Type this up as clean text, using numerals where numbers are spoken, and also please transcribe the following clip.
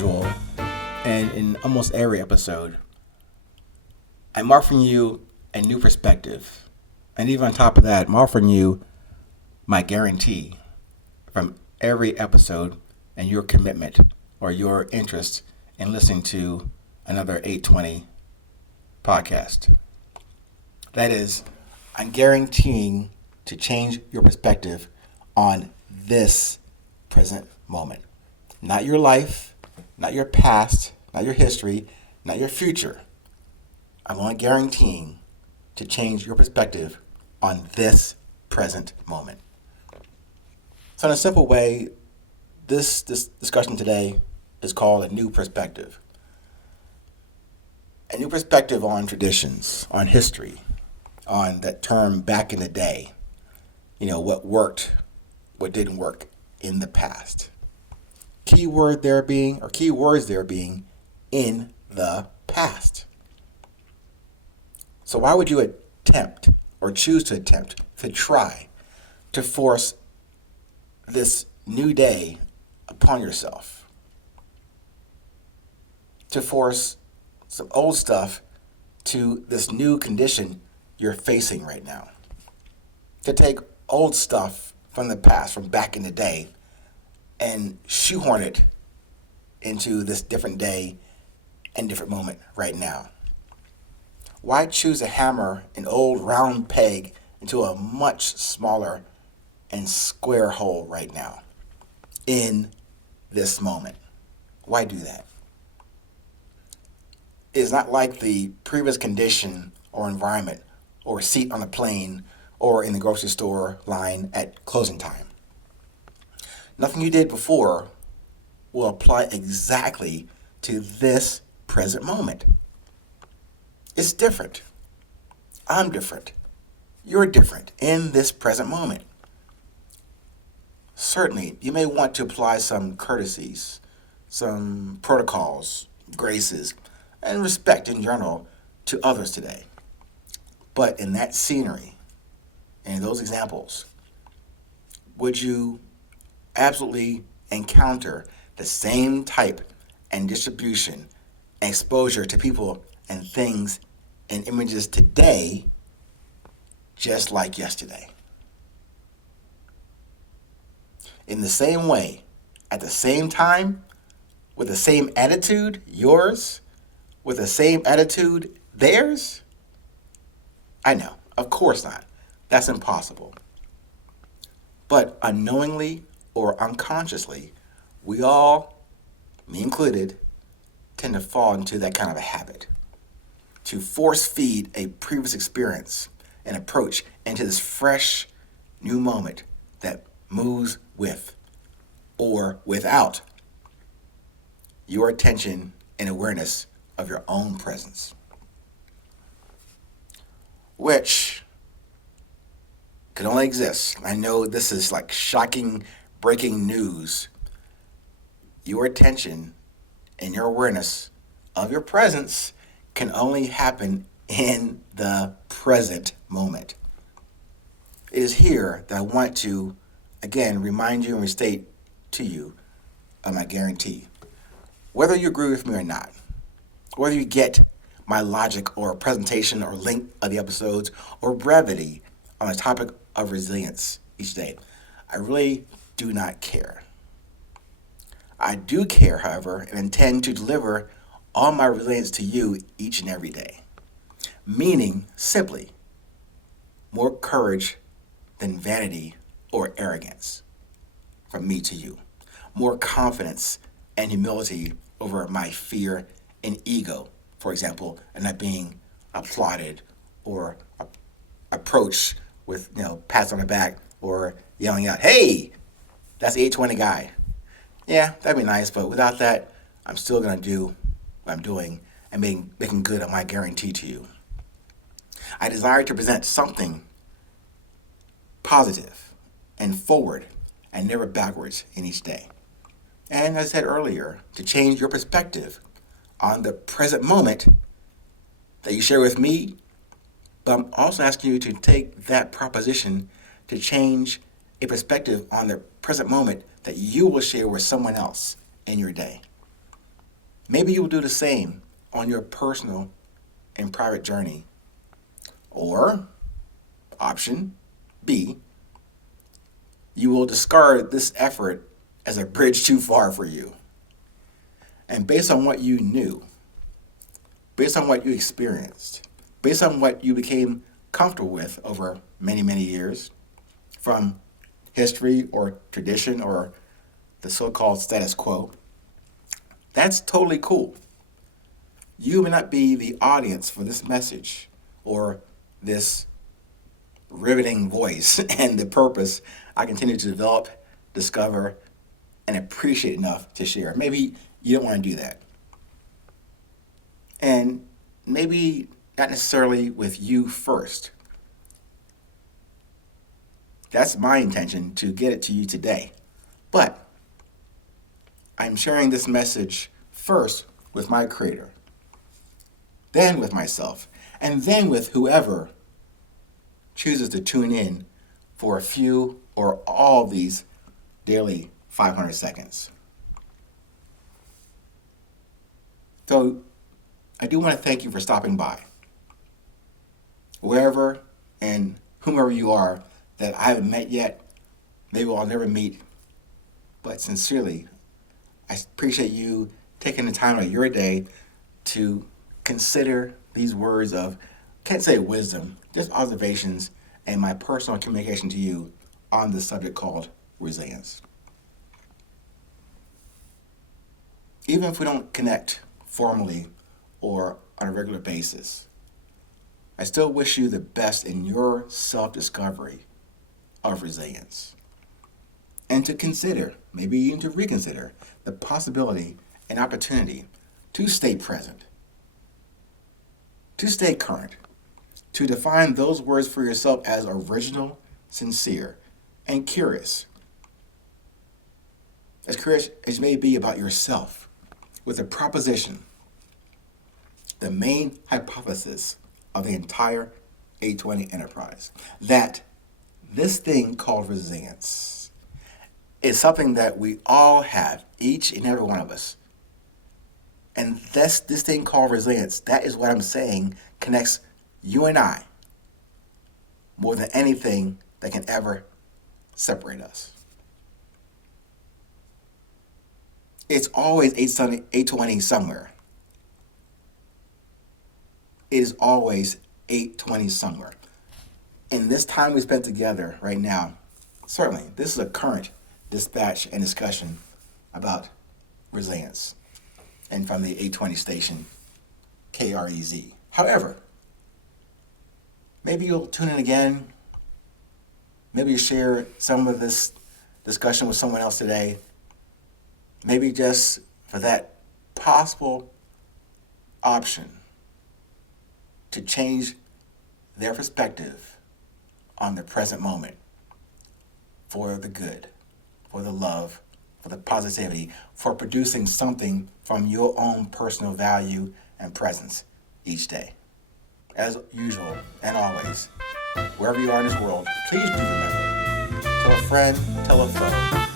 usual, and in almost every episode, I'm offering you a new perspective. And even on top of that, I'm offering you my guarantee from every episode and your commitment or your interest in listening to another 820 podcast. That is, I'm guaranteeing to change your perspective on this present moment. Not your life, not your past, not your history, not your future. I'm only guaranteeing to change your perspective on this present moment. So in a simple way, this discussion today is called a new perspective. A new perspective on traditions, on history, on that term back in the day. What worked, what didn't work in the past. Keywords there being in the past. So why would you attempt or choose to attempt to try to force this new day upon yourself? To force some old stuff to this new condition you're facing right now. To take old stuff from the past, from back in the day, and shoehorn it into this different day and different moment right now. Why choose to hammer an old round peg into a much smaller and square hole right now in this moment? Why do that? It's not like the previous condition or environment or seat on a plane or in the grocery store line at closing time. Nothing you did before will apply exactly to this present moment. It's different. I'm different. You're different in this present moment. Certainly, you may want to apply some courtesies, some protocols, graces, and respect in general to others today. But in that scenery, and in those examples, would you absolutely encounter the same type and distribution and exposure to people and things and images today just like yesterday? In the same way, at the same time, with the same attitude, yours, with the same attitude, theirs? I know, of course not. That's impossible. But unknowingly or unconsciously, we all, me included, tend to fall into that kind of a habit. To force feed a previous experience and approach into this fresh new moment that moves with or without your attention and awareness of your own presence. Which could only exist. I know this is like shocking, breaking news. Your attention and your awareness of your presence can only happen in the present moment. It is here that I want to, again, remind you and restate to you of my guarantee. Whether you agree with me or not, whether you get my logic or presentation or length of the episodes or brevity on the topic of resilience each day, I really do not care. I do care, however, and intend to deliver all my resilience to you each and every day. Meaning, simply, more courage than vanity or arrogance from me to you. More confidence and humility over my fear and ego, for example, and not being applauded or approached with, pats on the back or yelling out, "Hey, that's the 820 guy." Yeah, that'd be nice, but without that, I'm still going to do what I'm doing and making good on my guarantee to you. I desire to present something positive and forward and never backwards in each day. And as I said earlier, to change your perspective on the present moment that you share with me, but I'm also asking you to take that proposition to change a perspective on the present moment that you will share with someone else in your day. Maybe you will do the same on your personal and private journey. Or, option B, you will discard this effort as a bridge too far for you. And based on what you knew, based on what you experienced, based on what you became comfortable with over many, many years, from history or tradition or the so called status quo, that's totally cool. You may not be the audience for this message or this riveting voice and the purpose I continue to develop, discover, and appreciate enough to share. Maybe you don't want to do that. And maybe not necessarily with you first. That's my intention to get it to you today. But I'm sharing this message first with my Creator, then with myself, and then with whoever chooses to tune in for a few or all of these daily 500 seconds. So I do want to thank you for stopping by. Wherever and whomever you are that I haven't met yet, maybe I'll never meet, but sincerely, I appreciate you taking the time of your day to consider these words of, can't say wisdom, just observations and my personal communication to you on the subject called resilience. Even if we don't connect formally or on a regular basis, I still wish you the best in your self-discovery of resilience. And to consider, maybe even to reconsider, the possibility and opportunity to stay present, to stay current, to define those words for yourself as original, sincere, and curious. As curious as you may be about yourself, with a proposition, the main hypothesis of the entire 820 enterprise, that this thing called resilience is something that we all have, each and every one of us. And this thing called resilience, that is what I'm saying connects you and I more than anything that can ever separate us. It's always 820 somewhere. It is always 820 somewhere. In this time we spent together right now, certainly this is a current dispatch and discussion about resilience, and from the 820 station, KREZ. However, maybe you'll tune in again. Maybe you share some of this discussion with someone else today. Maybe just for that possible option to change their perspective on the present moment for the good, for the love, for the positivity, for producing something from your own personal value and presence each day. As usual and always, wherever you are in this world, please do remember, tell a friend, tell a foe,